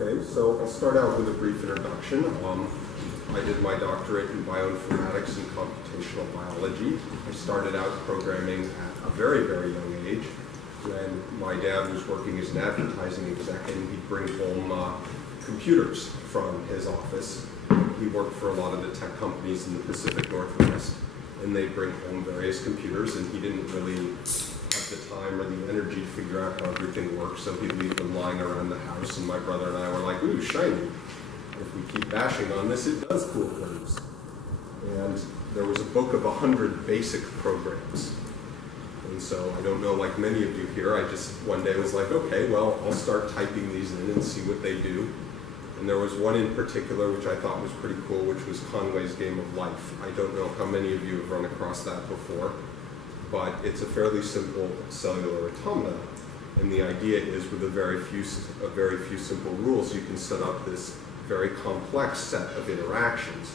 Okay, so I'll start out with a brief introduction. I did my doctorate in bioinformatics and computational biology. I started out programming at a very, very young age when my dad was working as an advertising exec, and he'd bring home computers from his office. He worked for a lot of the tech companies in the Pacific Northwest, and they'd bring home various computers, and he didn't really have the time or the energy to figure out how everything worked, so he'd leave them lying around the house, and my brother and I were like, ooh, shiny. If we keep bashing on this, it does cool things. And there was a book of 100 basic programs. And so I don't know, like many of you here, I just one day was like, okay, well, I'll start typing these in and see what they do. And there was one in particular which I thought was pretty cool, which was Conway's Game of Life. I don't know how many of you have run across that before, but it's a fairly simple cellular automata. And the idea is with a very few simple rules, you can set up this very complex set of interactions.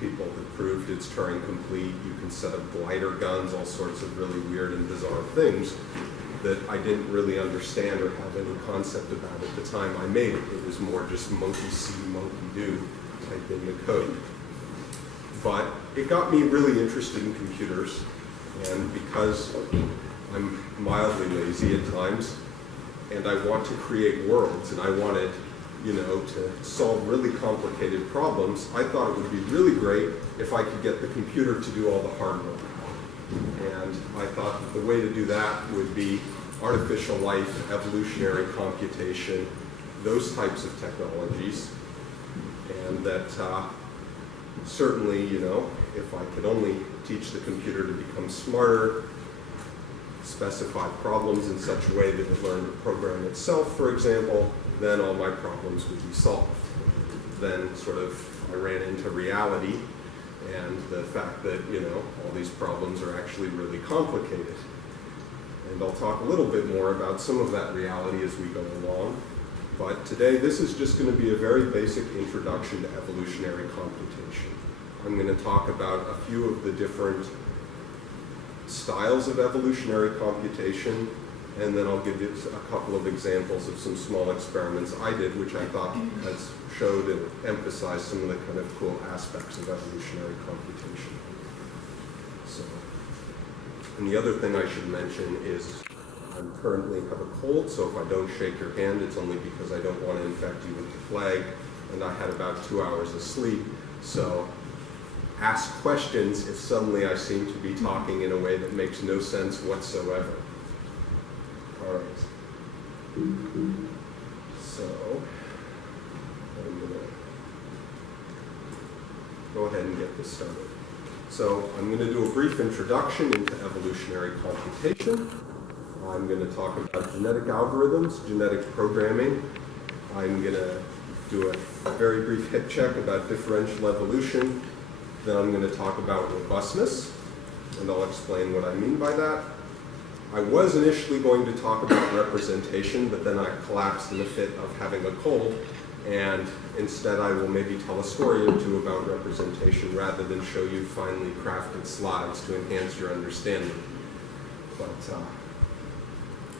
People have proved it's Turing complete. You can set up glider guns, all sorts of really weird and bizarre things that I didn't really understand or have any concept about at the time I made it. It was more just monkey see, monkey do type in the code. But it got me really interested in computers, and because I'm mildly lazy at times, and I want to create worlds, and I wanted, to solve really complicated problems, I thought it would be really great if I could get the computer to do all the hard work. And I thought that the way to do that would be artificial life, evolutionary computation, those types of technologies. And that certainly, if I could only teach the computer to become smarter, specify problems in such a way that it would learn to program itself, for example, then all my problems would be solved. Then I ran into reality and the fact that, all these problems are actually really complicated. And I'll talk a little bit more about some of that reality as we go along. But today, this is just going to be a very basic introduction to evolutionary computation. I'm going to talk about a few of the different styles of evolutionary computation, and then I'll give you a couple of examples of some small experiments I did, which I thought has showed and emphasized some of the kind of cool aspects of evolutionary computation. So, and the other thing I should mention is I currently have a cold, so if I don't shake your hand, it's only because I don't want to infect you with the plague, and I had about 2 hours of sleep, so ask questions if suddenly I seem to be talking in a way that makes no sense whatsoever. All right. So I'm going to go ahead and get this started. So I'm going to do a brief introduction into evolutionary computation. I'm going to talk about genetic algorithms, genetic programming. I'm going to do a very brief hit check about differential evolution. Then I'm going to talk about robustness, and I'll explain what I mean by that. I was initially going to talk about representation, but then I collapsed in a fit of having a cold, and instead I will maybe tell a story or two about representation rather than show you finely crafted slides to enhance your understanding. But,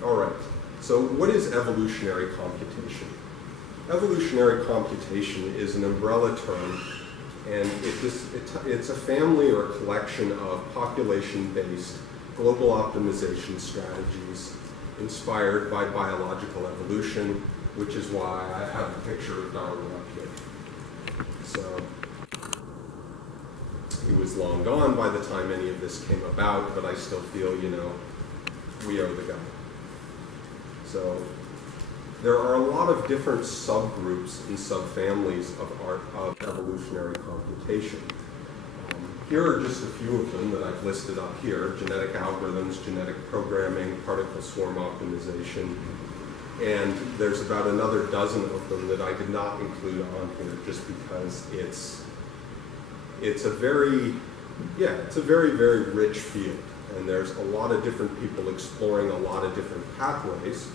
all right, so what is evolutionary computation? Evolutionary computation is an umbrella term, and it's a family or a collection of population-based global optimization strategies inspired by biological evolution, which is why I have a picture of Darwin up here. So he was long gone by the time any of this came about, but I still feel, we owe the guy. So there are a lot of different subgroups and subfamilies of evolutionary computation. Here are just a few of them that I've listed up here: genetic algorithms, genetic programming, particle swarm optimization, and there's about another dozen of them that I did not include on here just because it's a very, very rich field, and there's a lot of different people exploring a lot of different pathways,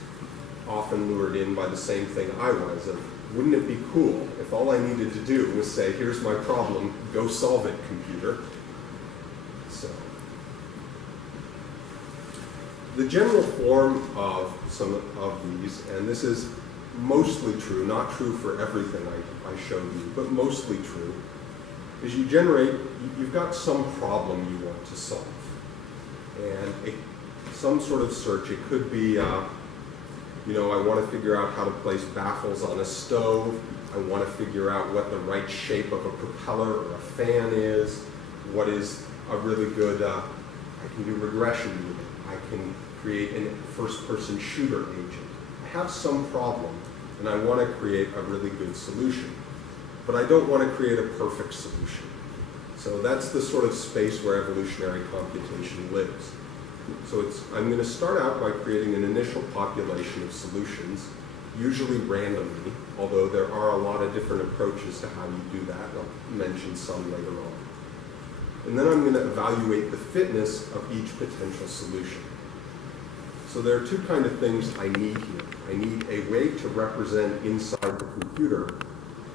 often lured in by the same thing I was, of wouldn't it be cool if all I needed to do was say, here's my problem, go solve it, computer. So, the general form of some of these, and this is mostly true, not true for everything I showed you, but mostly true, is you've got some problem you want to solve. And some sort of search, it could be, I want to figure out how to place baffles on a stove. I want to figure out what the right shape of a propeller or a fan is. What is a really good, I can do regression unit. I can create a first-person shooter agent. I have some problem, and I want to create a really good solution. But I don't want to create a perfect solution. So that's the sort of space where evolutionary computation lives. So I'm going to start out by creating an initial population of solutions, usually randomly, although there are a lot of different approaches to how you do that. I'll mention some later on. And then I'm going to evaluate the fitness of each potential solution. So there are two kinds of things I need here. I need a way to represent inside the computer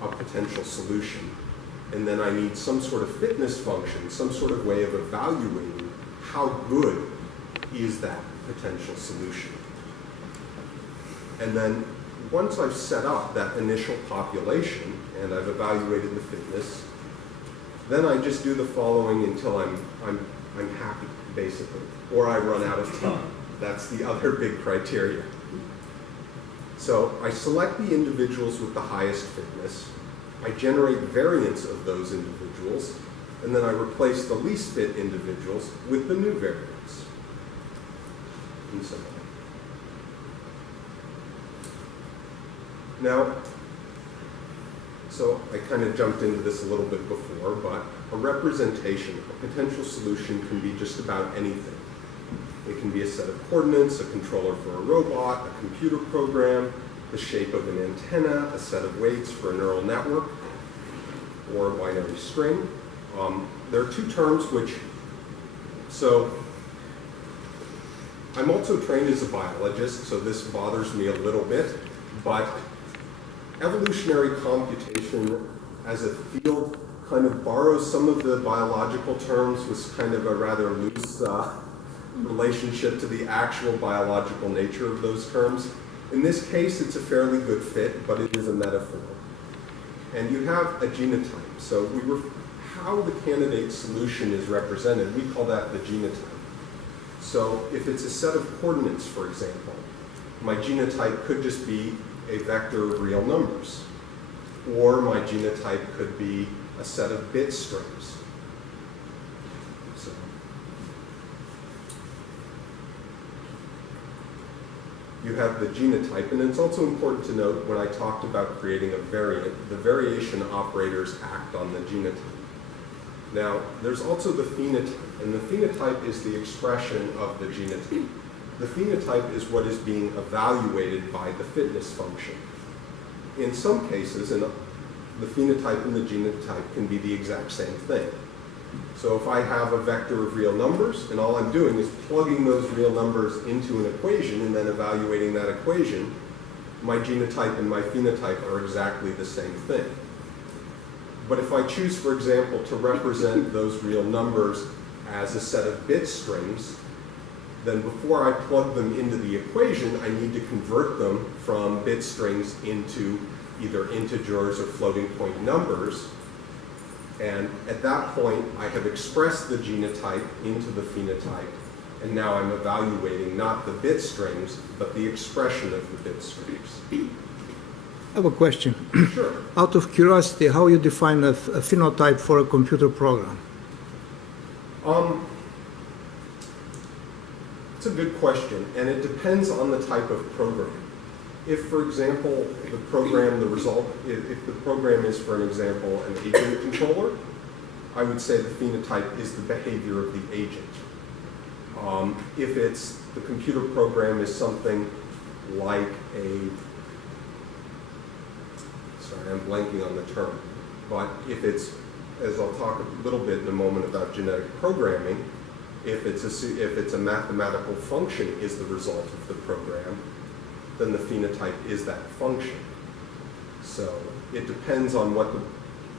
a potential solution. And then I need some sort of fitness function, some sort of way of evaluating how good is that potential solution. And then once I've set up that initial population and I've evaluated the fitness, then I just do the following until I'm happy, basically, or I run out of time. That's the other big criteria. So I select the individuals with the highest fitness, I generate variants of those individuals, and then I replace the least fit individuals with the new variants. And so on. Now, so I kind of jumped into this a little bit before, but a representation, a potential solution can be just about anything. It can be a set of coordinates, a controller for a robot, a computer program, the shape of an antenna, a set of weights for a neural network, or a binary string. There are two terms so I'm also trained as a biologist, so this bothers me a little bit, but evolutionary computation as a field kind of borrows some of the biological terms with kind of a rather loose relationship to the actual biological nature of those terms. In this case, it's a fairly good fit, but it is a metaphor. And you have a genotype. So how the candidate solution is represented, we call that the genotype. So if it's a set of coordinates, for example, my genotype could just be a vector of real numbers. Or my genotype could be a set of bit strings. So you have the genotype, and it's also important to note when I talked about creating a variant, the variation operators act on the genotype. Now, there's also the phenotype, and the phenotype is the expression of the genotype. The phenotype is what is being evaluated by the fitness function. In some cases, the phenotype and the genotype can be the exact same thing. So if I have a vector of real numbers, and all I'm doing is plugging those real numbers into an equation and then evaluating that equation, my genotype and my phenotype are exactly the same thing. But if I choose, for example, to represent those real numbers as a set of bit strings, then before I plug them into the equation, I need to convert them from bit strings into either integers or floating point numbers. And at that point, I have expressed the genotype into the phenotype, and now I'm evaluating not the bit strings, but the expression of the bit strings. I have a question. Sure. Out of curiosity, how you define a phenotype for a computer program? It's a good question, and it depends on the type of program. If, for example, if the program is, for an example, an agent controller, I would say the phenotype is the behavior of the agent. If the computer program is something like sorry, I'm blanking on the term, but if it's, as I'll talk a little bit in a moment about genetic programming, if it's a mathematical function is the result of the program, then the phenotype is that function. So it depends on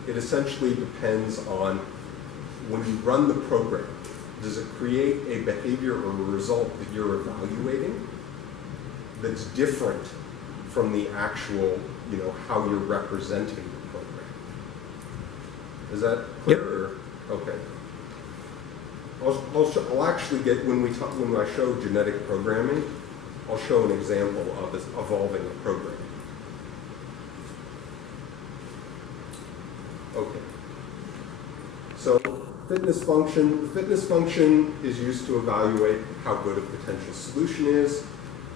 it essentially depends on when you run the program, does it create a behavior or a result that you're evaluating that's different from the actual, how you're representing the program. Is that clear? Yep. Okay. I'll actually get, when I show genetic programming, I'll show an example of this evolving a program. Okay. So the fitness function is used to evaluate how good a potential solution is.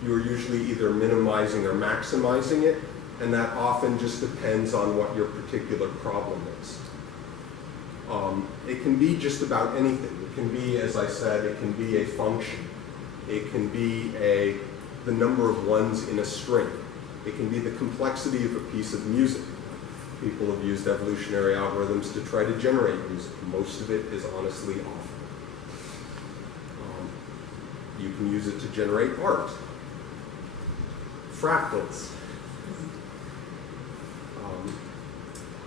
You are usually either minimizing or maximizing it, and that often just depends on what your particular problem is. It can be just about anything. It can be, as I said, it can be a function. It can be the number of ones in a string. It can be the complexity of a piece of music. People have used evolutionary algorithms to try to generate music. Most of it is honestly awful. You can use it to generate art. Fractals.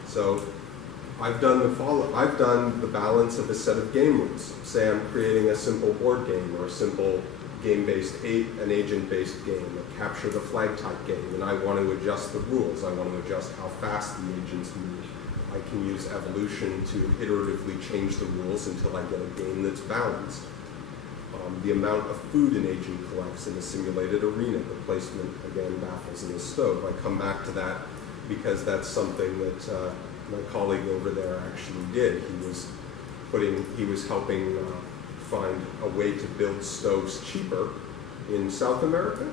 So I've done the balance of a set of game rules. Say I'm creating a simple board game or a simple game-based, an agent-based game, a capture the flag type game, and I want to adjust the rules. I want to adjust how fast the agents move. I can use evolution to iteratively change the rules until I get a game that's balanced. The amount of food an agent collects in a simulated arena, the placement, again, baffles in the stove. I come back to that because that's something that my colleague over there actually did. He was helping find a way to build stoves cheaper in South America?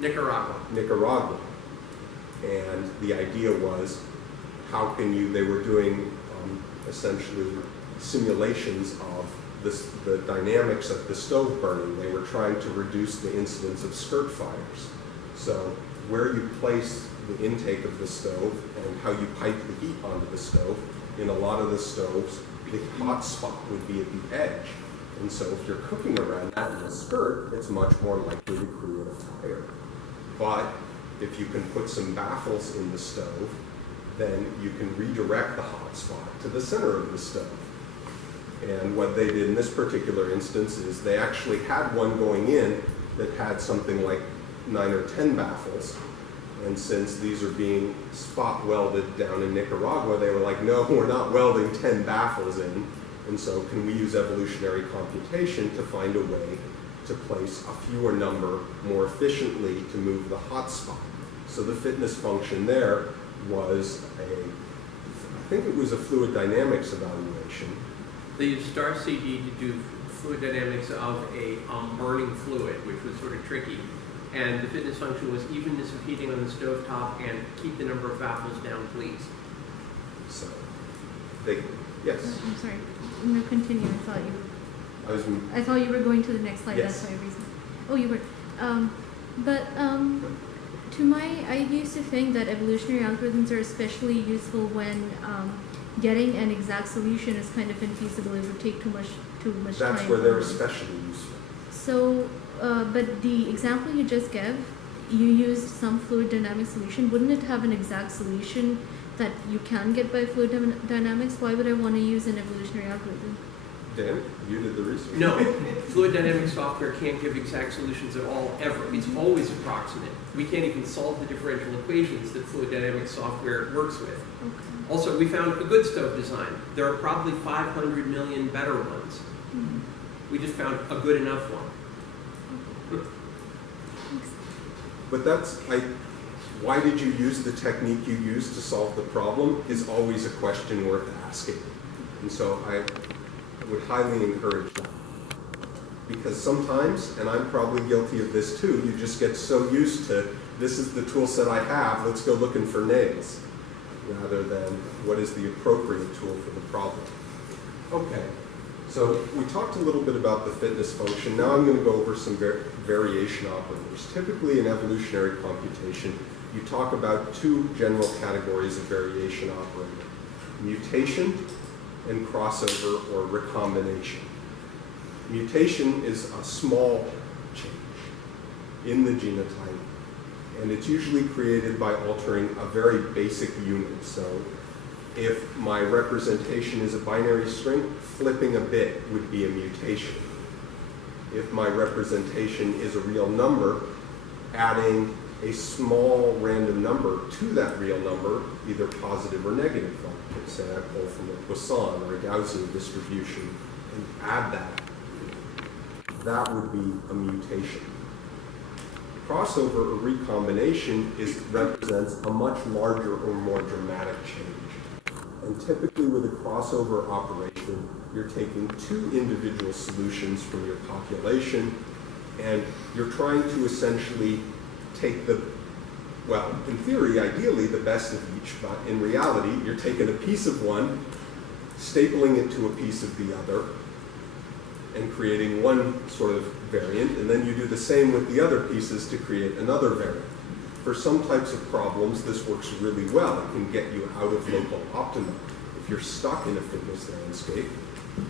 Nicaragua. And the idea was, how can they were doing essentially simulations of the dynamics of the stove burning. They were trying to reduce the incidence of skirt fires. So where you place the intake of the stove and how you pipe the heat onto the stove, in a lot of the stoves, the hot spot would be at the edge. And so if you're cooking around that in a skirt, it's much more likely to create a fire. But if you can put some baffles in the stove, then you can redirect the hot spot to the center of the stove. And what they did in this particular instance is they actually had one going in that had something like 9 or 10 baffles. And since these are being spot welded down in Nicaragua, they were like, no, we're not welding 10 baffles in. And so can we use evolutionary computation to find a way to place a fewer number more efficiently to move the hot spot? So the fitness function there was I think it was a fluid dynamics evaluation. They used star CD to do fluid dynamics of a burning fluid, which was sort of tricky. And the fitness function was evenness of heating on the stovetop and keep the number of baffles down, please. So, yes? I'm sorry. No, continue. I thought you were going to the next slide. Yes. That's my reason. Oh, you were. I used to think that evolutionary algorithms are especially useful when getting an exact solution is kind of infeasible. It would take too much time. That's where they're especially useful. So, but the example you just gave, you used some fluid dynamics solution. Wouldn't it have an exact solution that you can get by fluid dynamics? Why would I want to use an evolutionary algorithm? Dan, you did the research. No, fluid dynamics software can't give exact solutions at all, ever. It's always approximate. We can't even solve the differential equations that fluid dynamics software works with. Okay. Also, we found a good stove design. There are probably 500 million better ones. Mm-hmm. We just found a good enough one. But why did you use the technique you used to solve the problem is always a question worth asking. And so I would highly encourage that. Because sometimes, and I'm probably guilty of this too, you just get so used to, this is the tool set I have, let's go looking for nails, rather than what is the appropriate tool for the problem. Okay, so we talked a little bit about the fitness function. Now I'm going to go over some variation operators. Typically in evolutionary computation, you talk about two general categories of variation operator: mutation and crossover or recombination. Mutation is a small change in the genotype, and it's usually created by altering a very basic unit. So if my representation is a binary string, flipping a bit would be a mutation. If my representation is a real number, adding a small random number to that real number, either positive or negative, like say I pull from a Poisson or a Gaussian distribution and add that. That would be a mutation. Crossover or recombination represents a much larger or more dramatic change. And typically with a crossover operation, you're taking two individual solutions from your population, and you're trying to essentially take well, in theory, ideally, the best of each, but in reality, you're taking a piece of one, stapling it to a piece of the other, and creating one sort of variant, and then you do the same with the other pieces to create another variant. For some types of problems, this works really well. It can get you out of local optima. If you're stuck in a fitness landscape,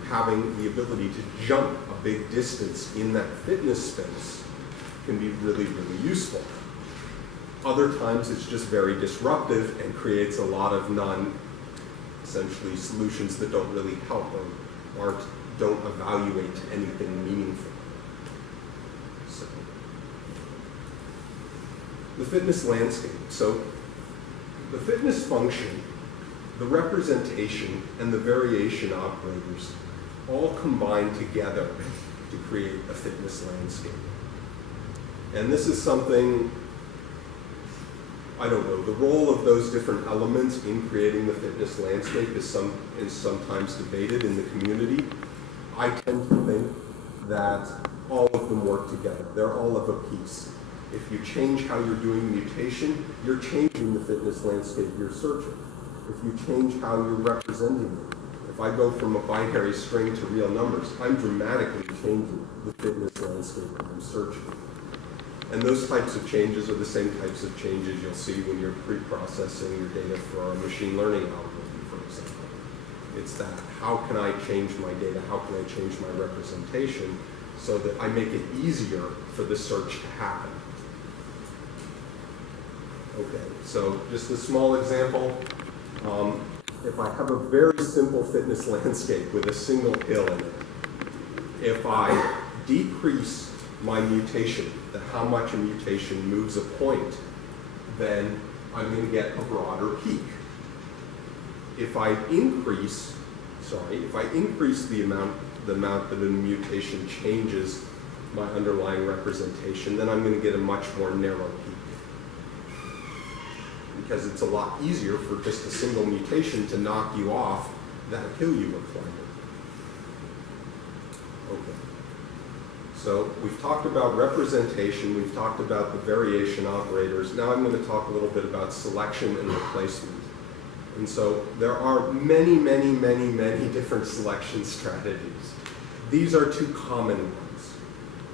having the ability to jump a big distance in that fitness space can be really, really useful. Other times, it's just very disruptive and creates a lot of essentially solutions that don't really help or don't evaluate anything meaningful. So, the fitness landscape. So, the fitness function, the representation, and the variation operators all combine together to create a fitness landscape. And this is something, I don't know, the role of those different elements in creating the fitness landscape is sometimes debated in the community. I tend to think that all of them work together. They're all of a piece. If you change how you're doing mutation, you're changing the fitness landscape you're searching. If you change how you're representing it, if I go from a binary string to real numbers, I'm dramatically changing the fitness landscape I'm searching. And those types of changes are the same types of changes you'll see when you're pre-processing your data for a machine learning algorithm, for example. It's that, how can I change my data, how can I change my representation so that I make it easier for the search to happen. Okay, so just a small example. If I have a very simple fitness landscape with a single hill in it, if I decrease my mutation, how much a mutation moves a point, then I'm going to get a broader peak. If I increase the amount that a mutation changes my underlying representation, then I'm going to get a much more narrow peak. Because it's a lot easier for just a single mutation to knock you off that hill you were climbing. Okay. So we've talked about representation, we've talked about the variation operators. Now I'm going to talk a little bit about selection and replacement. And so there are many, many, many, many different selection strategies. These are two common ones.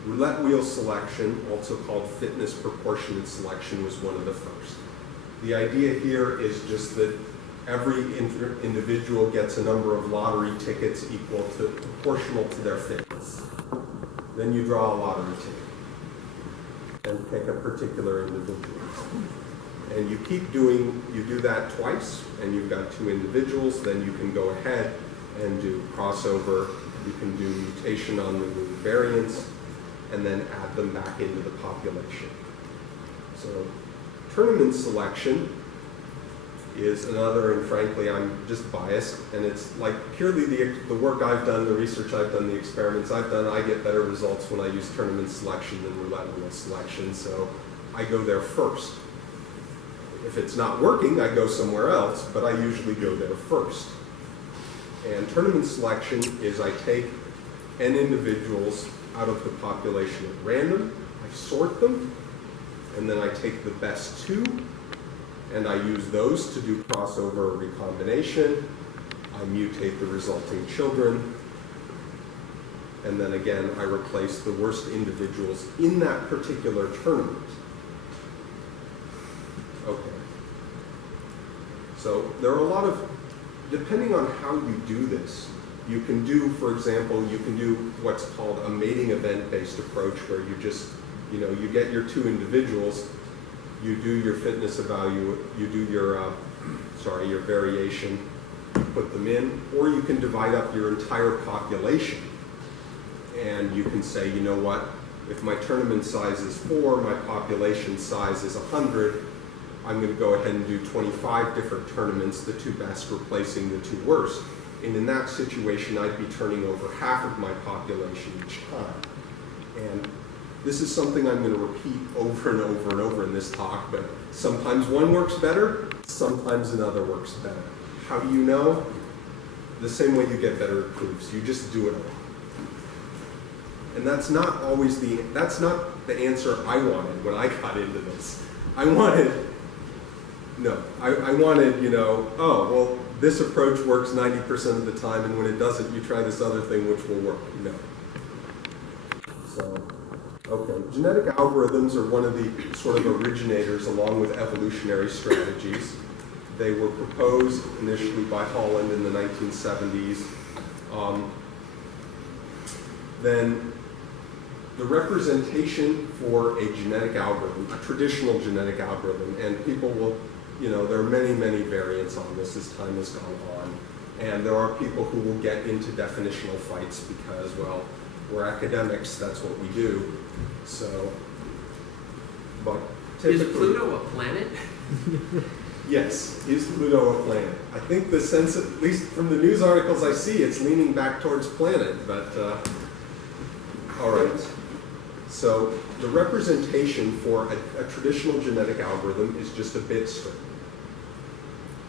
Roulette wheel selection, also called fitness proportionate selection, was one of the first. The idea here is just that every individual gets a number of lottery tickets equal to proportional to their fitness. Then you draw a lottery ticket and pick a particular individual. And you do that twice, and you've got two individuals, then you can go ahead and do crossover, you can do mutation on the new variants, and then add them back into the population. So tournament selection is another, and frankly, I'm just biased, and it's like purely the work I've done, the research I've done, the experiments I've done, I get better results when I use tournament selection than roulette wheel selection, so I go there first. If it's not working, I go somewhere else, but I usually go there first. And tournament selection is I take n individuals out of the population at random, I sort them, and then I take the best two, and I use those to do crossover or recombination. I mutate the resulting children, and then again, I replace the worst individuals in that particular tournament. Okay. So there are a lot of, depending on how you do this, you can do, for example, you can do what's called a mating event-based approach, where you just, you get your two individuals, you do your fitness you do your variation, you put them in, or you can divide up your entire population, and you can say, you know what, if my tournament size is 4, my population size is 100, I'm going to go ahead and do 25 different tournaments, the 2 best replacing the 2 worst. And in that situation, I'd be turning over half of my population each time. And this is something I'm going to repeat over and over and over in this talk, but sometimes one works better, sometimes another works better. How do you know? The same way you get better at proofs. You just do it a lot. And that's not always that's not the answer I wanted when I got into this. I wanted, oh, well, this approach works 90% of the time, and when it doesn't, you try this other thing which will work. No. So, okay. Genetic algorithms are one of the sort of originators along with evolutionary strategies. They were proposed initially by Holland in the 1970s. Then the representation for a genetic algorithm, a traditional genetic algorithm, and people will, there are many, many variants on this as time has gone on. And there are people who will get into definitional fights because, well, we're academics, that's what we do. So, but typically... Is Pluto a planet? Yes, is Pluto a planet? I think the sense, at least from the news articles I see, it's leaning back towards planet, but all right. So the representation for a traditional genetic algorithm is just a bit string.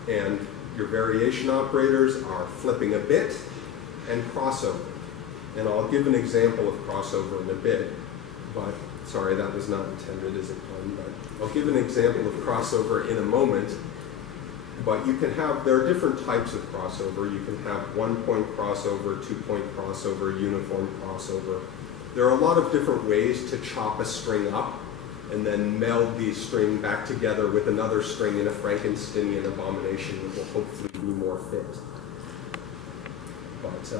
And your variation operators are flipping a bit and crossover. And I'll give an example of crossover in a bit, but sorry, that was not intended as a pun, but I'll give an example of crossover in a moment. But you can have, there are different types of crossover. You can have 1-point crossover, 2-point crossover, uniform crossover. There are a lot of different ways to chop a string up and then meld the string back together with another string in a Frankensteinian abomination that will hopefully be more fit. But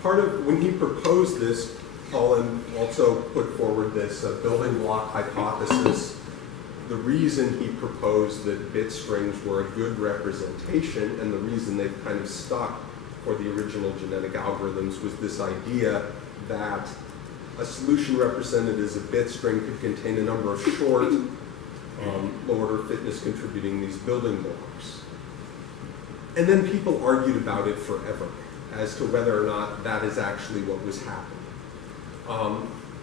part of, when he proposed this, Holland also put forward this building block hypothesis. The reason he proposed that bit strings were a good representation, and the reason they've kind of stuck for the original genetic algorithms, was this idea that a solution represented as a bit string could contain a number of short, low-order fitness contributing these building blocks. And then people argued about it forever as to whether or not that is actually what was happening.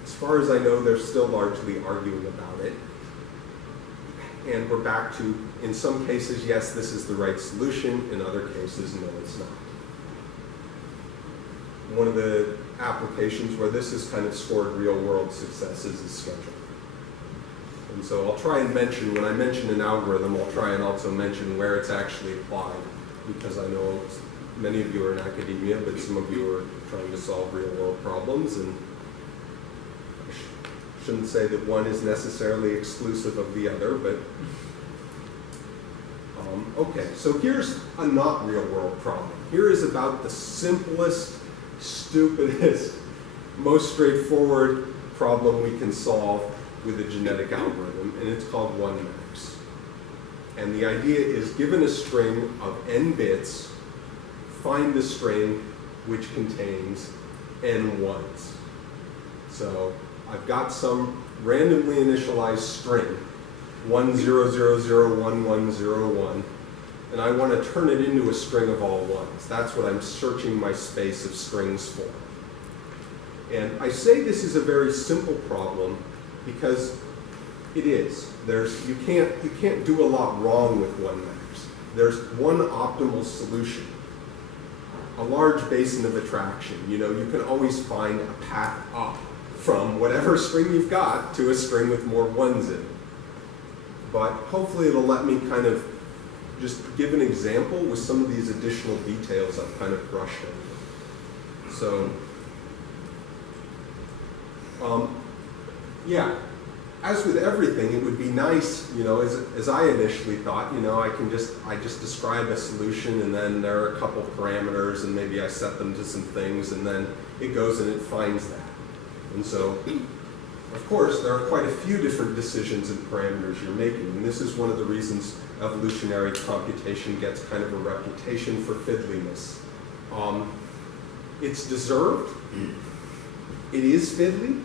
As far as I know, they're still largely arguing about it. And we're back to, in some cases, yes, this is the right solution. In other cases, no, it's not. One of the applications where this has kind of scored real-world successes is scheduling. And so I'll try and mention, when I mention an algorithm, I'll try and also mention where it's actually applied, because I know many of you are in academia, but some of you are trying to solve real-world problems, and I shouldn't say that one is necessarily exclusive of the other, but okay, so here's a not real-world problem. Here is about the simplest, stupidest, most straightforward problem we can solve with a genetic algorithm, and it's called 1-max. And the idea is, given a string of n bits, find the string which contains n ones. So I've got some randomly initialized string, 10001101, and I want to turn it into a string of all ones. That's what I'm searching my space of strings for. And I say this is a very simple problem because it is. You can't do a lot wrong with 1-max. There's one optimal solution. A large basin of attraction. You can always find a path up from whatever string you've got to a string with more ones in it. But hopefully it'll let me kind of just give an example with some of these additional details I've kind of brushed over. So, yeah, as with everything, it would be nice, as I initially thought, I just describe a solution, and then there are a couple parameters, and maybe I set them to some things, and then it goes and it finds that. And so, of course, there are quite a few different decisions and parameters you're making, and this is one of the reasons evolutionary computation gets kind of a reputation for fiddliness. It's deserved. It is fiddly,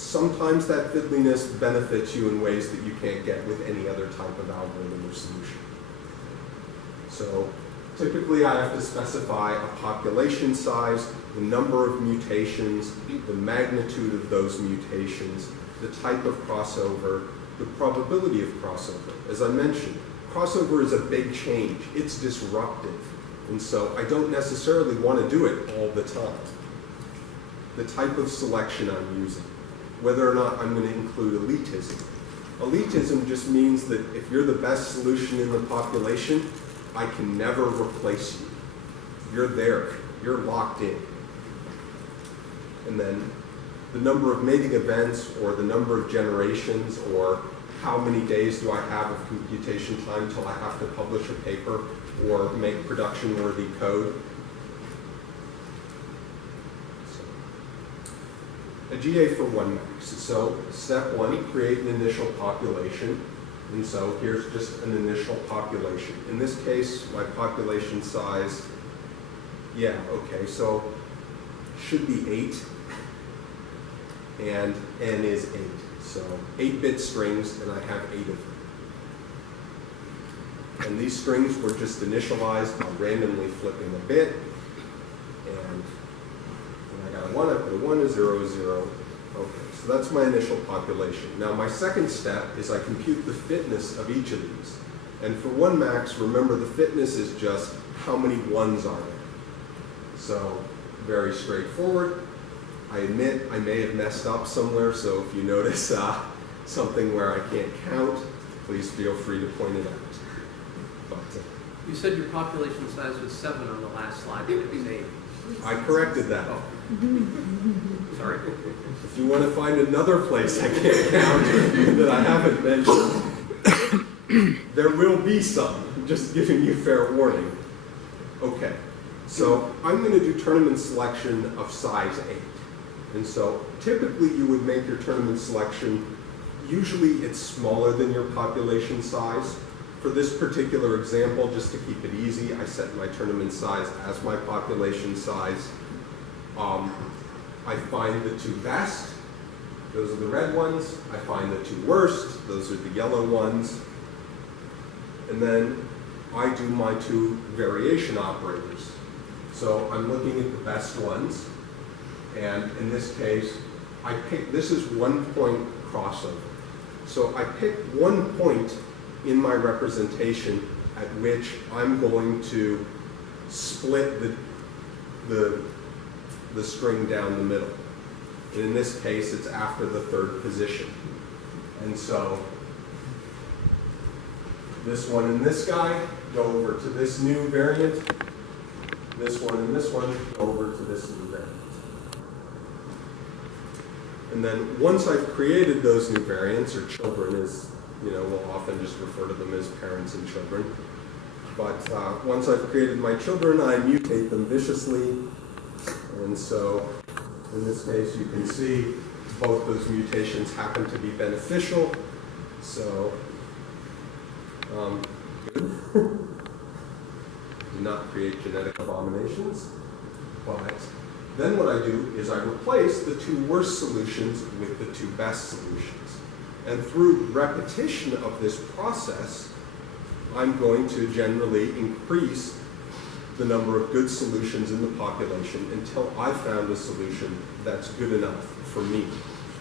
sometimes that fiddliness benefits you in ways that you can't get with any other type of algorithm or solution. So typically I have to specify a population size, the number of mutations, the magnitude of those mutations, the type of crossover, the probability of crossover. As I mentioned, crossover is a big change. It's disruptive. And so I don't necessarily want to do it all the time. The type of selection I'm using, whether or not I'm going to include elitism. Elitism just means that if you're the best solution in the population, I can never replace you. You're there. You're locked in. And then the number of mating events or the number of generations or how many days do I have of computation time till I have to publish a paper or make production-worthy code. A GA for 1 max. So step 1, create an initial population. And so here's just an initial population. In this case, my population size, yeah, okay, so should be 8. And n is 8. So 8-bit strings, and I have 8 of them. And these strings were just initialized by randomly flipping a bit. And when I got a 1, I put a 1, a 0, a 0. Okay, so that's my initial population. Now my second step is I compute the fitness of each of these. And for 1 max, remember the fitness is just how many 1s are there. So very straightforward. I admit I may have messed up somewhere, so if you notice something where I can't count, please feel free to point it out. But, You said your population size was 7 on the last slide, and it was 8. I corrected that. Oh. Sorry. If you want to find another place I can't count that I haven't mentioned, there will be some. I'm just giving you fair warning. Okay, so I'm going to do tournament selection of size 8. And so typically you would make your tournament selection, usually it's smaller than your population size. For this particular example, just to keep it easy, I set my tournament size as my population size. I find the 2 best, those are the red ones. I find the 2 worst, those are the yellow ones. And then I do my 2 variation operators. So I'm looking at the best ones. And in this case, I pick, this is 1 point crossover. So I pick 1 point in my representation at which I'm going to split the string down the middle. And in this case, it's after the 3rd position. And so this one and this guy go over to this new variant. This one and this one go over to this new variant. And then once I've created those new variants, or children, as you know, we'll often just refer to them as parents and children. But once I've created my children, I mutate them viciously. And so in this case, you can see both those mutations happen to be beneficial. So good. Do not create genetic abominations. But then what I do is I replace the 2 worst solutions with the 2 best solutions. And through repetition of this process, I'm going to generally increase the number of good solutions in the population until I've found a solution that's good enough for me.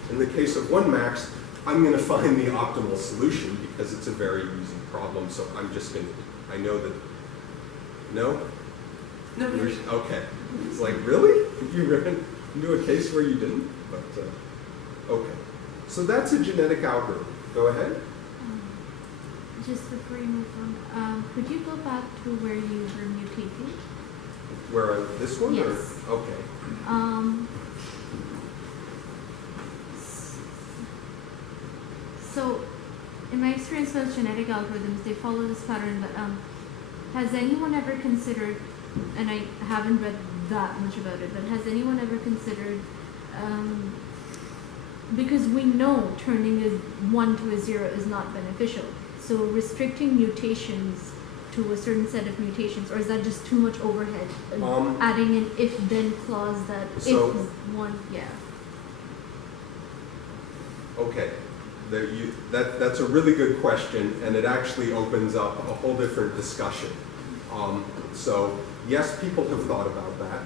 In the case of 1 max, I'm going to find the optimal solution because it's a very easy problem. So I'm just going to, I know that, no? No, Okay. It's like, really? You ran into a case where you didn't? But, okay. So that's a genetic algorithm. Go ahead. Just before you move on, could you go back to where you were mutating? Where, this one? Yes. Or? Okay. So, in my experience with genetic algorithms, they follow this pattern, but has anyone ever considered, and I haven't read that much about it, but has anyone ever considered, because we know turning a 1 to a 0 is not beneficial, so restricting mutations to a certain set of mutations, or is that just too much overhead? Adding an if-then clause that So- if one, yeah. Okay, that's a really good question, and it actually opens up a whole different discussion. So yes, people have thought about that.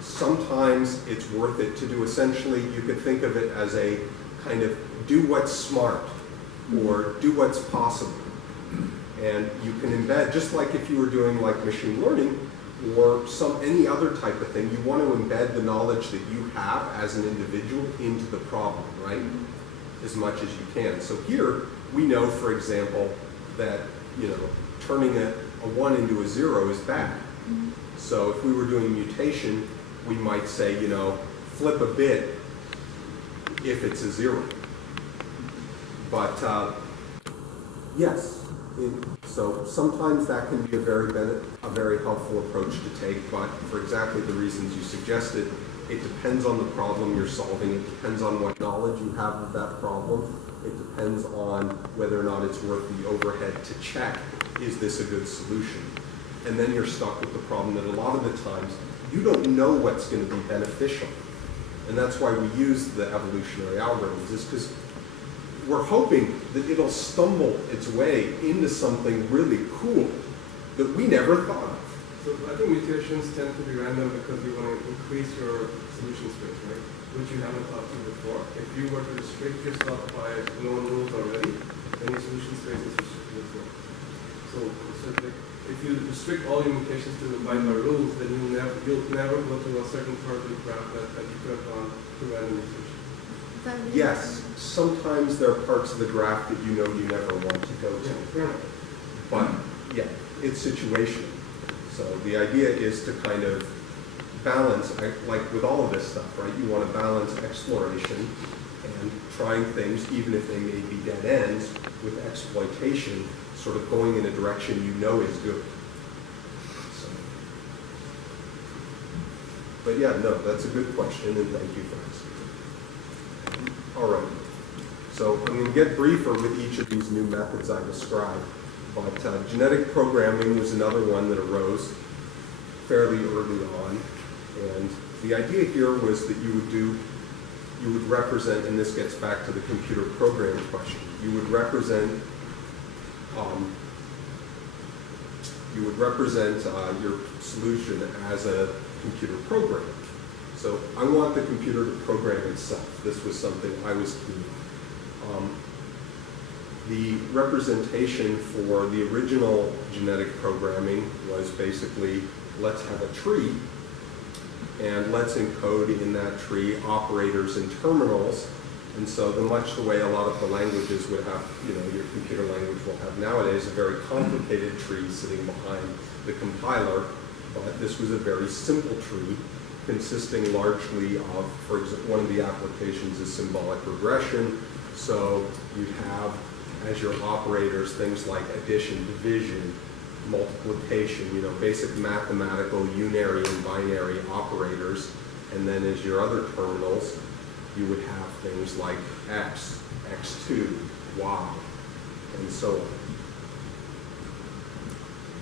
Sometimes it's worth it to do, essentially, you could think of it as a kind of do what's smart or do what's possible. And you can embed, just like if you were doing like machine learning or any other type of thing, you want to embed the knowledge that you have as an individual into the problem, right? As much as you can. So here, we know, for example, that, turning a 1 into a 0 is bad. So if we were doing mutation, we might say, flip a bit if it's a 0. But yes, so sometimes that can be a very helpful approach to take, but for exactly the reasons you suggested, it depends on the problem you're solving, it depends on what knowledge you have of that problem, it depends on whether or not it's worth the overhead to check, is this a good solution? And then you're stuck with the problem that a lot of the times you don't know what's going to be beneficial. And that's why we use the evolutionary algorithms, is because we're hoping that it'll stumble its way into something really cool that we never thought of. So I think mutations tend to be random because you want to increase your solution space, right? Which you haven't thought of before. If you were to restrict yourself by known rules already, then your solution space is restricted as well. So if you restrict all your mutations to abide by rules, then you'll never go to a certain part of the graph that you could have gone to random mutation. Yes, sometimes there are parts of the graph that you never want to go to. Fair enough. But yeah, it's situational. So the idea is to kind of balance, like with all of this stuff, right? You want to balance exploration and trying things, even if they may be dead ends, with exploitation, sort of going in a direction is good. So, but yeah, no, that's a good question, and thank you for asking. All right. So I'm going to get briefer with each of these new methods I described. But genetic programming was another one that arose fairly early on. And the idea here was that you would represent, and this gets back to the computer programming question, you would represent your solution as a computer program. So I want the computer to program itself. This was something I was keen on. The representation for the original genetic programming was basically, let's have a tree, and let's encode in that tree operators and terminals. And so much the way a lot of the languages would have, your computer language will have nowadays, a very complicated tree sitting behind the compiler. But this was a very simple tree consisting largely of, for example, one of the applications is symbolic regression. So you have, as your operators, things like addition, division, multiplication, basic mathematical unary and binary operators. And then as your other terminals, you would have things like x, x2, y, and so on.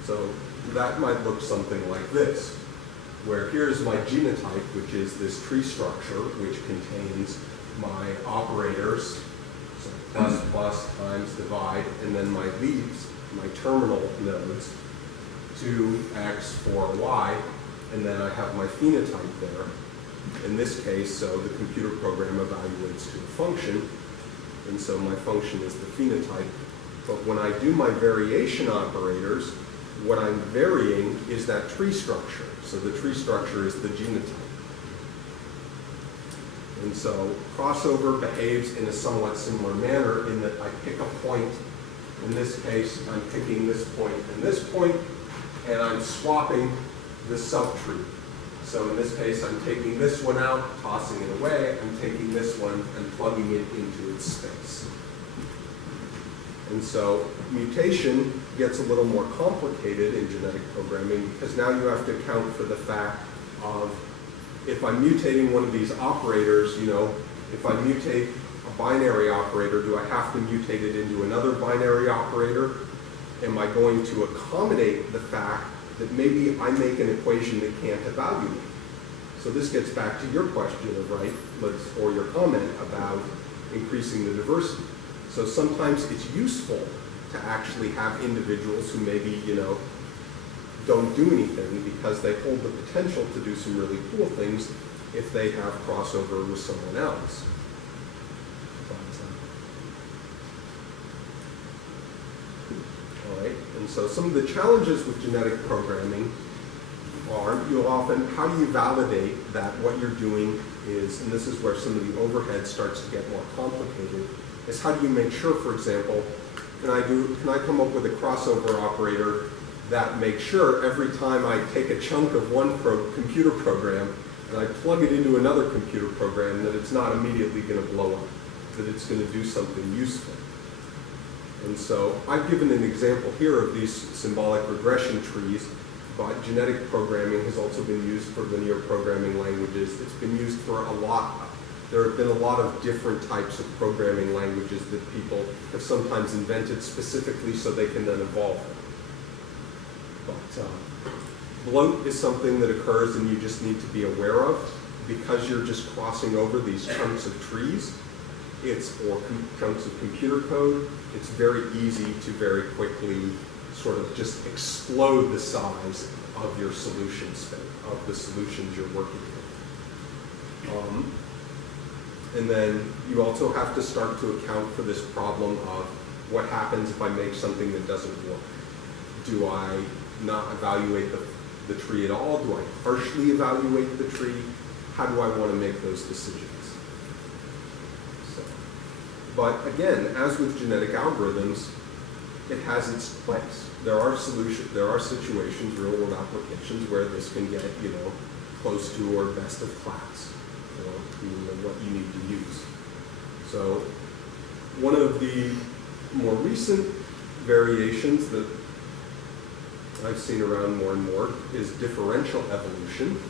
So that might look something like this, where here's my genotype, which is this tree structure, which contains my operators, so plus, plus, times, divide, and then my leaves, my terminal nodes, 2x, 4y, and then I have my phenotype there. In this case, so the computer program evaluates to a function, and so my function is the phenotype. But when I do my variation operators, what I'm varying is that tree structure. So the tree structure is the genotype. And so crossover behaves in a somewhat similar manner in that I pick a point. In this case, I'm picking this point and this point, and I'm swapping the subtree. So in this case, I'm taking this one out, tossing it away. I'm taking this one and plugging it into its space. And so mutation gets a little more complicated in genetic programming because now you have to account for the fact of if I'm mutating one of these operators, if I mutate a binary operator, do I have to mutate it into another binary operator? Am I going to accommodate the fact that maybe I make an equation that can't evaluate? So this gets back to your question of, right, or your comment about increasing the diversity. So sometimes it's useful to actually have individuals who maybe, don't do anything because they hold the potential to do some really cool things if they have crossover with someone else. All right, and so some of the challenges with genetic programming are, how do you validate that what you're doing is, and this is where some of the overhead starts to get more complicated, is how do you make sure, for example, can I come up with a crossover operator that makes sure every time I take a chunk of one computer program and I plug it into another computer program that it's not immediately going to blow up, that it's going to do something useful. And so I've given an example here of these symbolic regression trees, but genetic programming has also been used for linear programming languages. It's been used for there have been a lot of different types of programming languages that people have sometimes invented specifically so they can then evolve them. But bloat is something that occurs and you just need to be aware of because you're just crossing over these chunks of trees. Or chunks of computer code. It's very easy to very quickly sort of just explode the size of your solution space, of the solutions you're working with. And then you also have to start to account for this problem of what happens if I make something that doesn't work. Do I not evaluate the tree at all? Do I partially evaluate the tree? How do I want to make those decisions? But again, as with genetic algorithms, it has its place. There are situations, real world applications where this can get, close to or best of class, or what you need to use. So one of the more recent variations that I've seen around more and more is differential evolution.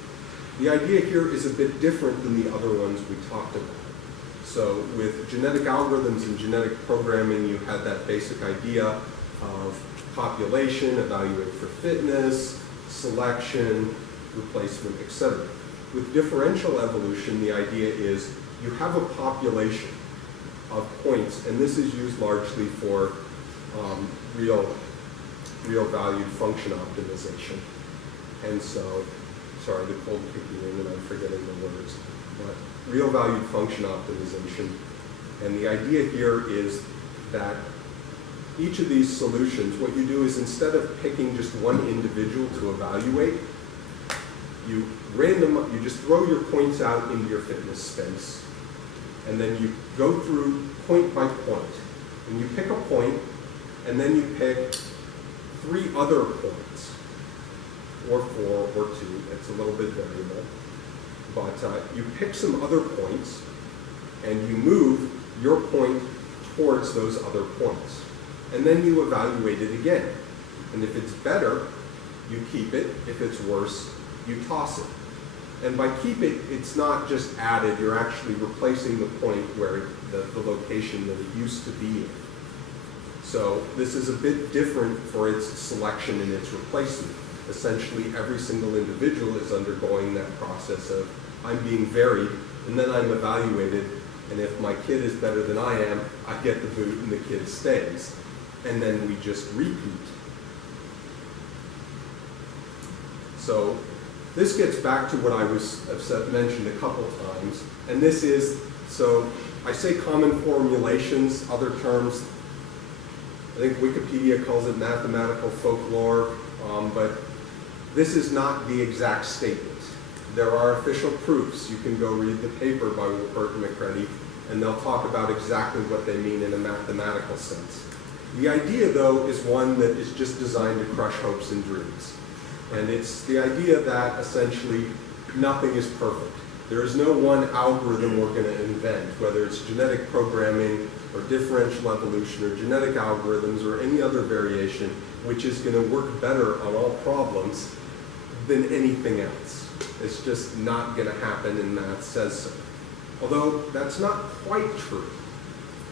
The idea here is a bit different than the other ones we talked about. So with genetic algorithms and genetic programming, you had that basic idea of population, evaluate for fitness, selection, replacement, etc. With differential evolution, the idea is you have a population of points, and this is used largely for real valued function optimization. And so, sorry, the cold kicking in and I'm forgetting the words, but real valued function optimization. And the idea here is that each of these solutions, what you do is instead of picking just one individual to evaluate, you just throw your points out into your fitness space, and then you go through point by point, and you pick a point, and then you pick 3 other points, or 4 or 2, it's a little bit variable, but you pick some other points, and you move your point towards those other points, and then you evaluate it again, and if it's better, you keep it, if it's worse, you toss it. And by keep it, it's not just added, you're actually replacing the point where the location that it used to be in. So this is a bit different for its selection and its replacement. Essentially, every single individual is undergoing that process of, I'm being varied, and then I'm evaluated, and if my kid is better than I am, I get the boot and the kid stays. And then we just repeat. So this gets back to what I've mentioned a couple times, and this is, so I say common formulations, other terms, I think Wikipedia calls it mathematical folklore, but this is not the exact statement. There are official proofs. You can go read the paper by Wilpert and McCready, and they'll talk about exactly what they mean in a mathematical sense. The idea, though, is one that is just designed to crush hopes and dreams. And it's the idea that essentially nothing is perfect. There is no one algorithm we're going to invent, whether it's genetic programming or differential evolution or genetic algorithms or any other variation, which is going to work better on all problems than anything else. It's just not going to happen, and math says so. Although that's not quite true.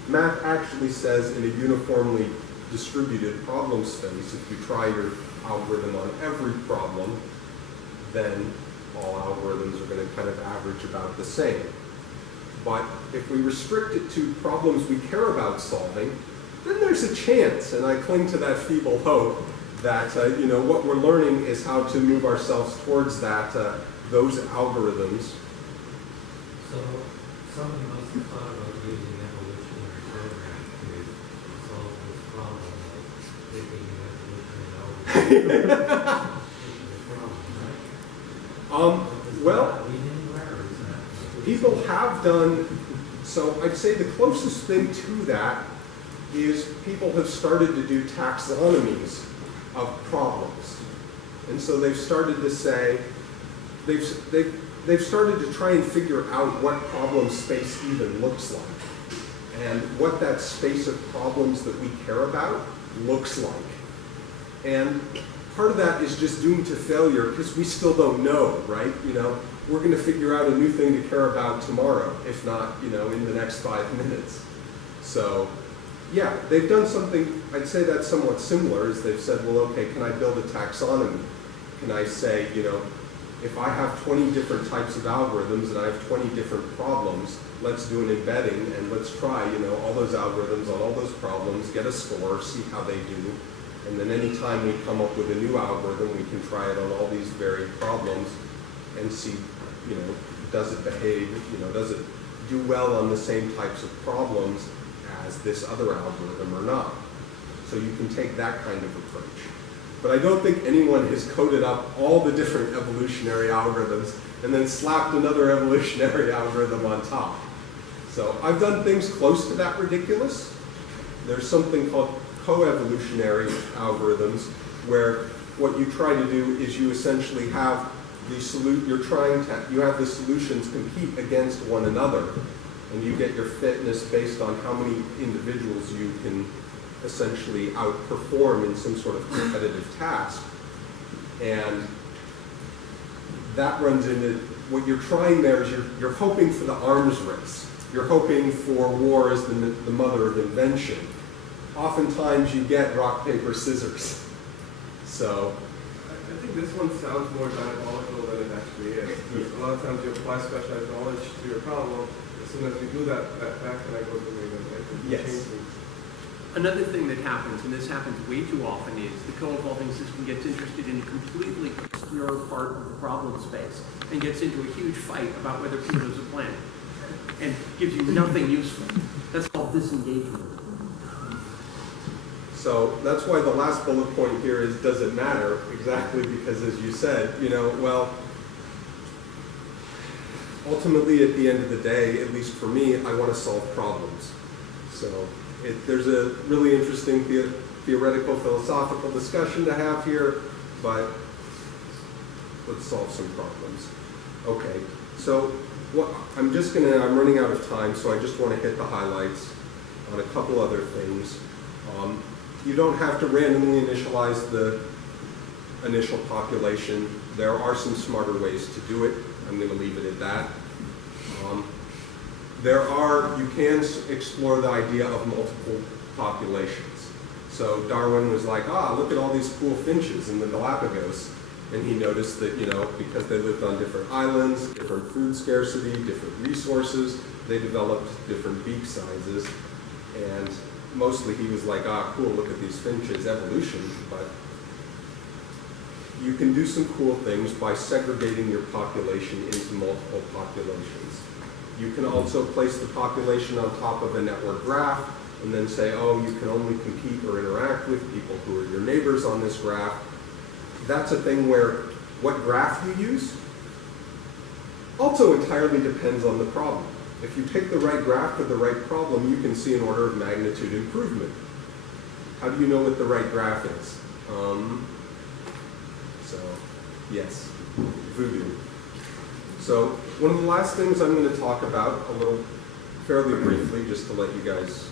Math actually says in a uniformly distributed problem space, if you try your algorithm on every problem, then all algorithms are going to kind of average about the same. But if we restrict it to problems we care about solving, then there's a chance, and I cling to that feeble hope, that what we're learning is how to move ourselves towards those algorithms. So someone must have thought about using evolutionary programming to solve this problem of picking an evolutionary algorithm. Well, Does that lead anywhere, or is that- people have done, so I'd say the closest thing to that is people have started to do taxonomies of problems. And so they've started to say, they've started to try and figure out what problem space even looks like and what that space of problems that we care about looks like. And part of that is just doomed to failure because we still don't know, right? We're going to figure out a new thing to care about tomorrow, if not, in the next 5 minutes. So, yeah, they've done something, I'd say that's somewhat similar, is they've said, well, okay, can I build a taxonomy? Can I say, if I have 20 different types of algorithms and I have 20 different problems, let's do an embedding and let's try, all those algorithms on all those problems, get a score, see how they do. And then anytime we come up with a new algorithm, we can try it on all these varied problems and see, does it behave, does it do well on the same types of problems as this other algorithm or not. So you can take that kind of approach. But I don't think anyone has coded up all the different evolutionary algorithms and then slapped another evolutionary algorithm on top. So I've done things close to that ridiculous. There's something called co-evolutionary algorithms where what you try to do is you essentially have you have the solutions compete against one another, and you get your fitness based on how many individuals you can essentially outperform in some sort of competitive task. And that runs into what you're trying there is you're hoping for the arms race. You're hoping for war as the mother of invention. Oftentimes you get rock, paper, scissors. So I think this one sounds more diabolical than it actually is. Because a lot of times you apply specialized knowledge to your problem. As soon as you do that back-connect goes away, then it can Yes. change things. Another thing that happens, and this happens way too often, is the co-evolving system gets interested in a completely obscure part of the problem space and gets into a huge fight about whether Pluto's a planet and gives you nothing useful. That's called disengagement. So that's why the last bullet point here is, does it matter? Exactly, because as you said, ultimately at the end of the day, at least for me, I want to solve problems. So there's a really interesting theoretical, philosophical discussion to have here, but let's solve some problems. Okay, so I'm running out of time, so I just want to hit the highlights on a couple other things. You don't have to randomly initialize the initial population. There are some smarter ways to do it. I'm going to leave it at that. You can explore the idea of multiple populations. So Darwin was like, look at all these cool finches in the Galapagos. And he noticed that, because they lived on different islands, different food scarcity, different resources, they developed different beak sizes. And mostly he was like, cool, look at these finches, evolution. But you can do some cool things by segregating your population into multiple populations. You can also place the population on top of a network graph and then say, you can only compete or interact with people who are your neighbors on this graph. That's a thing where what graph you use also entirely depends on the problem. If you pick the right graph for the right problem, you can see an order of magnitude improvement. How do you know what the right graph is? Yes, voodoo. So one of the last things I'm going to talk about fairly briefly, just to let you guys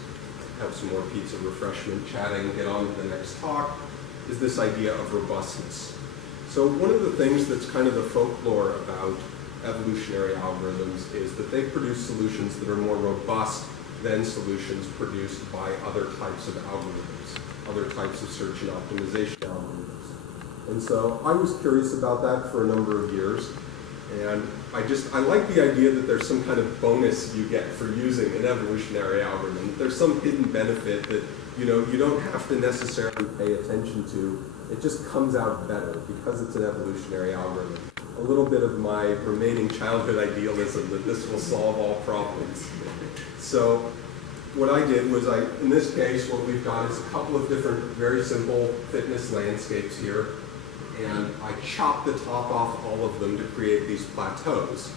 have some more pizza refreshment, chatting, get on to the next talk, is this idea of robustness. So one of the things that's kind of the folklore about evolutionary algorithms is that they produce solutions that are more robust than solutions produced by other types of algorithms, other types of search and optimization algorithms. And so I was curious about that for a number of years. And I like the idea that there's some kind of bonus you get for using an evolutionary algorithm. That there's some hidden benefit that, you know, you don't have to necessarily pay attention to. It just comes out better because it's an evolutionary algorithm. A little bit of my remaining childhood idealism that this will solve all problems. So what I did was in this case, what we've got is a couple of different very simple fitness landscapes here. And I chopped the top off all of them to create these plateaus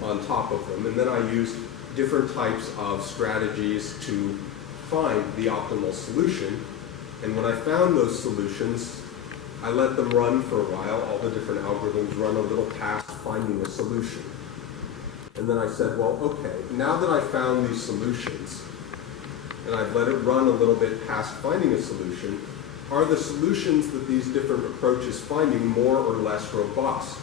on top of them. And then I used different types of strategies to find the optimal solution. And when I found those solutions, I let them run for a while. All the different algorithms run a little past finding a solution. And then I said, well, okay, now that I found these solutions, and I've let it run a little bit past finding a solution, are the solutions that these different approaches finding more or less robust?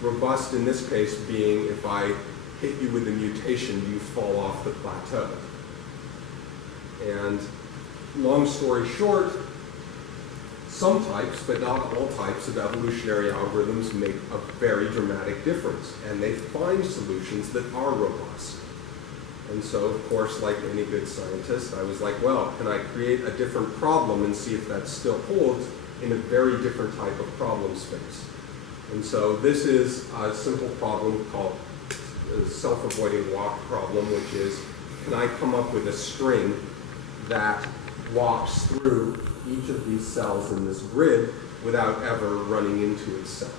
Robust in this case being if I hit you with a mutation, you fall off the plateau. And long story short, some types, but not all types of evolutionary algorithms make a very dramatic difference, and they find solutions that are robust. And so, of course, like any good scientist, I was like, well, can I create a different problem and see if that still holds in a very different type of problem space? And so this is a simple problem called the self-avoiding walk problem, which is, can I come up with a string that walks through each of these cells in this grid without ever running into itself?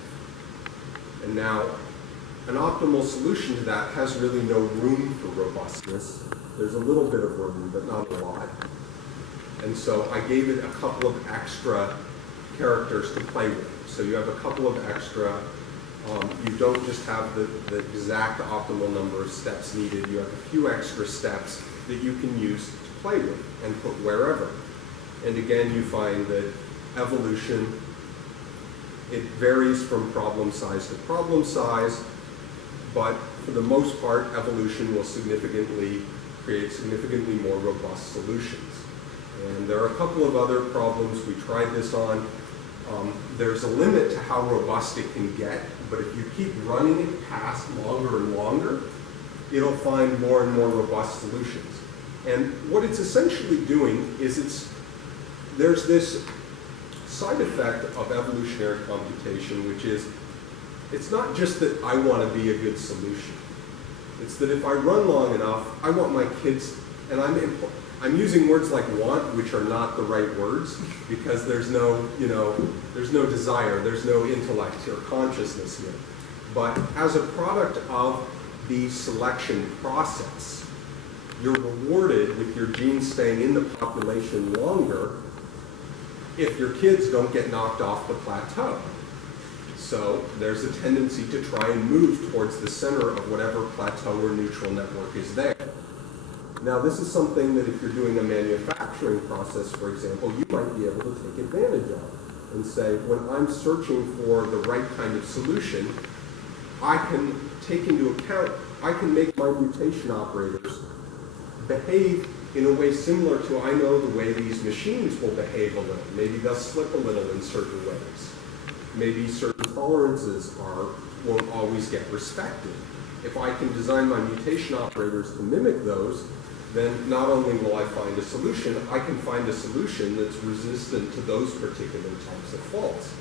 And now, an optimal solution to that has really no room for robustness. There's a little bit of room, but not a lot. And so I gave it a couple of extra characters to play with. So you have a couple of extra, you don't just have the exact optimal number of steps needed. You have a few extra steps that you can use to play with and put wherever. And again, you find that evolution, it varies from problem size to problem size, but for the most part, evolution will create significantly more robust solutions. And there are a couple of other problems we tried this on. There's a limit to how robust it can get, but if you keep running it past longer and longer, it'll find more and more robust solutions. And what it's essentially doing is there's this side effect of evolutionary computation, which is it's not just that I want to be a good solution. It's that if I run long enough, I want my kids, and I'm using words like want, which are not the right words, because there's no desire, there's no intellect or consciousness here. But as a product of the selection process, you're rewarded with your genes staying in the population longer if your kids don't get knocked off the plateau. So there's a tendency to try and move towards the center of whatever plateau or neutral network is there. Now, this is something that if you're doing a manufacturing process, for example, you might be able to take advantage of and say, when I'm searching for the right kind of solution, I can take into account, I can make my mutation operators behave in a way similar to, I know the way these machines will behave a little. Maybe they'll slip a little in certain ways. Maybe certain tolerances won't always get respected. If I can design my mutation operators to mimic those, then not only will I find a solution, I can find a solution that's resistant to those particular types of faults.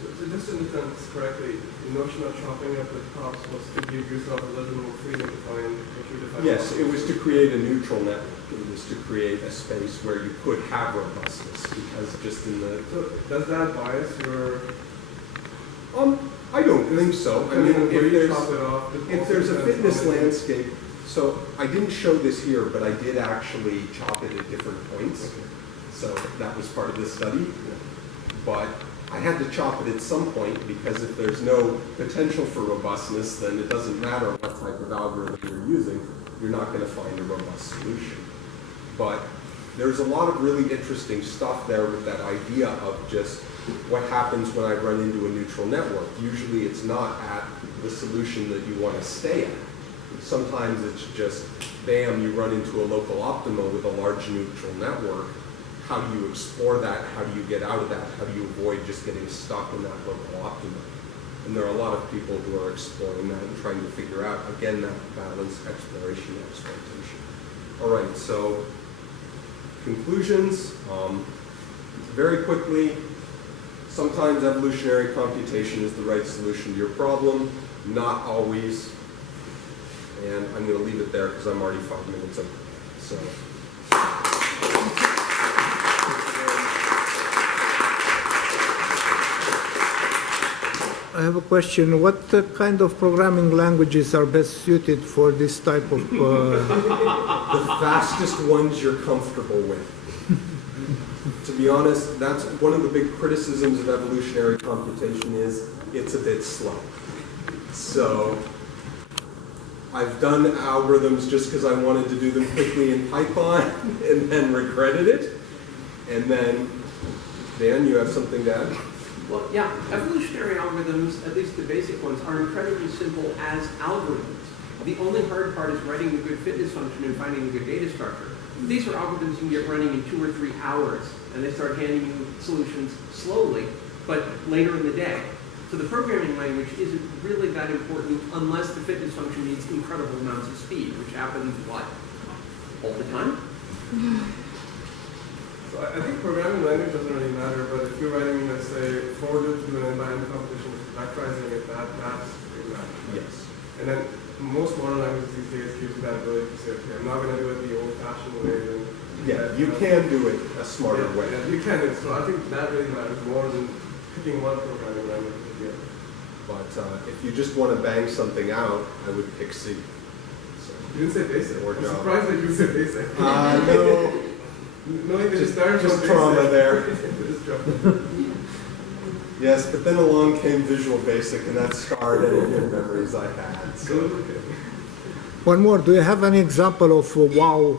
So just to understand this correctly, the notion of chopping up the tops was to give yourself a little more freedom to find what you define. Yes, it was to create a neutral network. It was to create a space where you could have robustness, because just in the... So does that bias your... I don't think so. I mean, if there's a fitness landscape, so I didn't show this here, but I did actually chop it at different points. Okay. So that was part of the study. But I had to chop it at some point, because if there's no potential for robustness, then it doesn't matter what type of algorithm you're using, you're not going to find a robust solution. But there's a lot of really interesting stuff there with that idea of just what happens when I run into a neutral network. Usually it's not at the solution that you want to stay at. Sometimes it's just, bam, you run into a local optima with a large neutral network. How do you explore that? How do you get out of that? How do you avoid just getting stuck in that local optima? And there are a lot of people who are exploring that and trying to figure out, again, that balance, exploration, exploitation. All right, so conclusions. Very quickly, sometimes evolutionary computation is the right solution to your problem, not always. And I'm going to leave it there because I'm already 5 minutes over. So. I have a question. What kind of programming languages are best suited for this type of... The fastest ones you're comfortable with. To be honest, that's one of the big criticisms of evolutionary computation is it's a bit slow. So I've done algorithms just because I wanted to do them quickly in Python and then regretted it. And then, Dan, you have something to add? Well, yeah, evolutionary algorithms, at least the basic ones, are incredibly simple as algorithms. The only hard part is writing a good fitness function and finding a good data structure. These are algorithms you can get running in 2 or 3 hours, and they start handing you solutions slowly, but later in the day. So the programming language isn't really that important unless the fitness function needs incredible amounts of speed, which happens, what, all the time? So I think programming language doesn't really matter, but if you're writing, let's say, for loop to do an end-by-end computation, factorizing it, that's really matters. Yes. And then most modern languages these days gives you that ability to say, okay, I'm not going to do it the old-fashioned way. And Yeah, you can do it a smarter way. Yeah, you can do it. So I think that really matters more than picking one programming language or the other. But if you just want to bang something out, I would pick C. So, You didn't say basic. Or I'm Java. surprised that you said basic. no, Knowing that it started just from trauma basic. there. Just trauma. Yes, but then along came Visual Basic, and that scarred any good memories I had. So. One more. Do you have any example of wow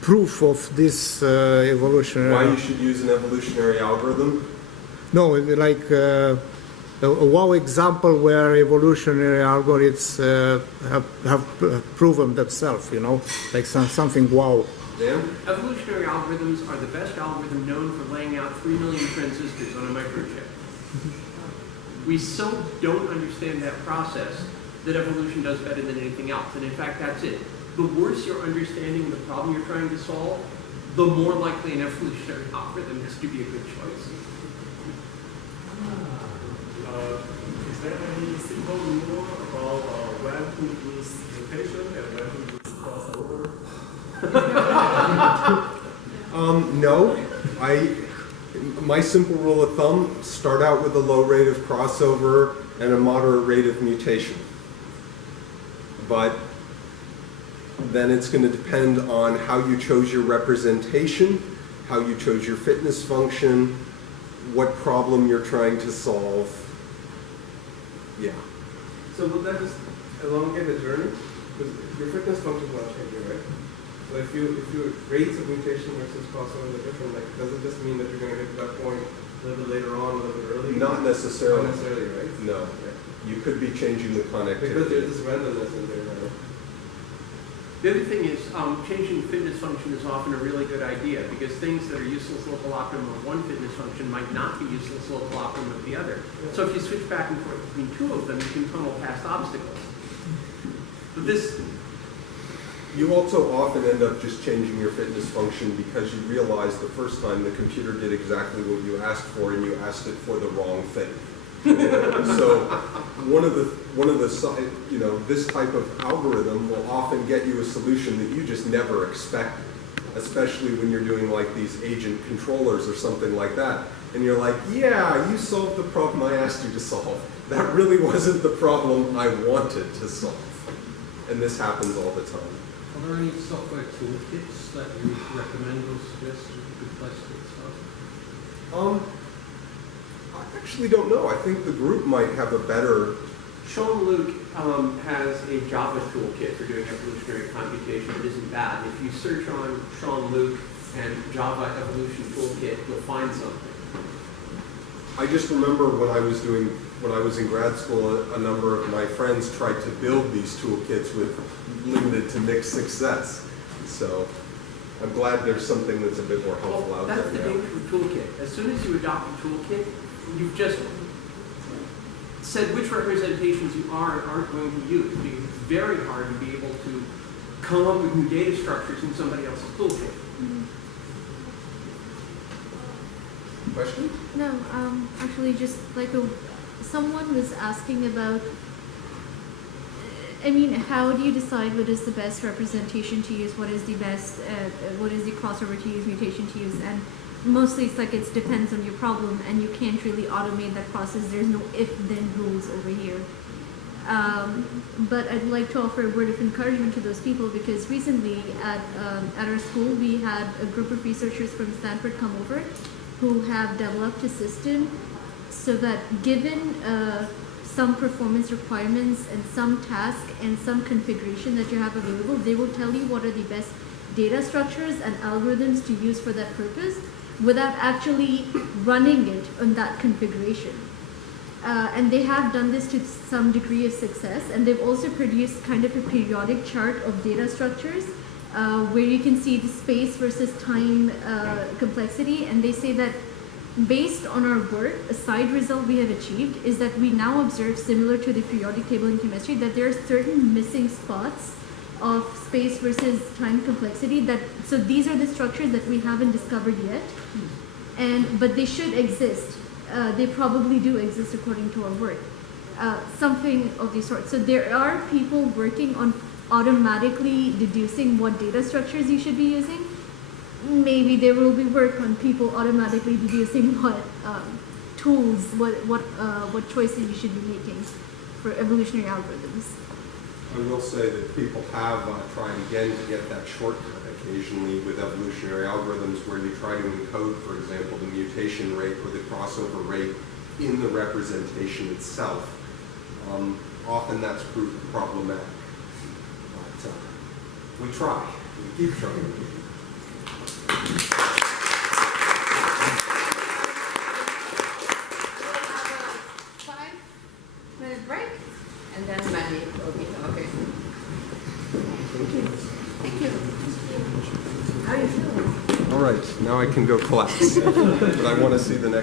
proof of this evolutionary? Why you should use an evolutionary algorithm? No, like a wow example where evolutionary algorithms have proven themselves, you know, like something wow. Dan? Evolutionary algorithms are the best algorithm known for laying out 3 million transistors on a microchip. We so don't understand that process that evolution does better than anything else. And in fact, that's it. The worse your understanding of the problem you're trying to solve, the more likely an evolutionary algorithm is to be a good choice. Is there any simple rule about when to use mutation and when to use crossover? No. My simple rule of thumb, start out with a low rate of crossover and a moderate rate of mutation. But then it's going to depend on how you chose your representation, how you chose your fitness function, what problem you're trying to solve. Yeah. So will that just elongate the journey? Because your fitness function is not changing, right? So if your rates of mutation versus crossover are different, like does it just mean that you're going to get to that point a little bit later on, a little bit earlier? Not necessarily. Not necessarily, right? No. Yeah. You could be changing the Because connectivity. there's this randomness in there, right? The other thing is changing fitness function is often a really good idea because things that are useless local optimum of one fitness function might not be useless local optimum of the other. Yeah. So if you switch back and forth between 2 of them, you can tunnel past obstacles. But this, You also often end up just changing your fitness function because you realize the first time the computer did exactly what you asked for and you asked it for the wrong thing. So one of the this type of algorithm will often get you a solution that you just never expected, especially when you're doing like these agent controllers or something like that. And you're like, yeah, you solved the problem I asked you to solve. That really wasn't the problem I wanted to solve. And this happens all the time. Are there any software toolkits that you recommend or suggest as a good place to get started? I actually don't know. I think the group might have a better. Sean Luke has a Java toolkit for doing evolutionary computation that isn't bad. If you search on Sean Luke and Java evolution toolkit, you'll find something. I just remember when I was in grad school, a number of my friends tried to build these toolkits with limited to mixed success. So I'm glad there's something that's a bit more helpful out That's there the now. danger of a toolkit. As soon as you adopt a toolkit, you've just said which representations you are and aren't going to use, because it's very hard to be able to come up with new data structures in somebody else's toolkit. Question? No, actually, just like someone was asking about. I mean, how do you decide what is the best representation to use? What is the best? What is the crossover to use, mutation to use? And mostly, it's like it depends on your problem, and you can't really automate that process. There's no if-then rules over here. But I'd like to offer a word of encouragement to those people, because recently at our school we had a group of researchers from Stanford come over who have developed a system so that given some performance requirements and some task and some configuration that you have available, they will tell you what are the best data structures and algorithms to use for that purpose without actually running it on that configuration. And they have done this to some degree of success, and they've also produced kind of a periodic chart of data structures where you can see the space versus time complexity, and they say that based on our work, a side result we have achieved is that we now observe, similar to the periodic table in chemistry, that there are certain missing spots of space versus time complexity. So these are the structures that we haven't discovered yet, but they should exist. They probably do exist according to our work. Something of the sort. So there are people working on automatically deducing what data structures you should be using. Maybe there will be work on people automatically deducing what tools, what choices you should be making for evolutionary algorithms. I will say that people have tried again to get that shortcut occasionally with evolutionary algorithms, where you try to encode, for example, the mutation rate or the crossover rate in the representation itself. Often that's proved problematic. But we try. We keep trying. 5-minute break, and then Mandy will be talking. Thank you. How are you feeling? All right, now I can go collapse. But I want to see the next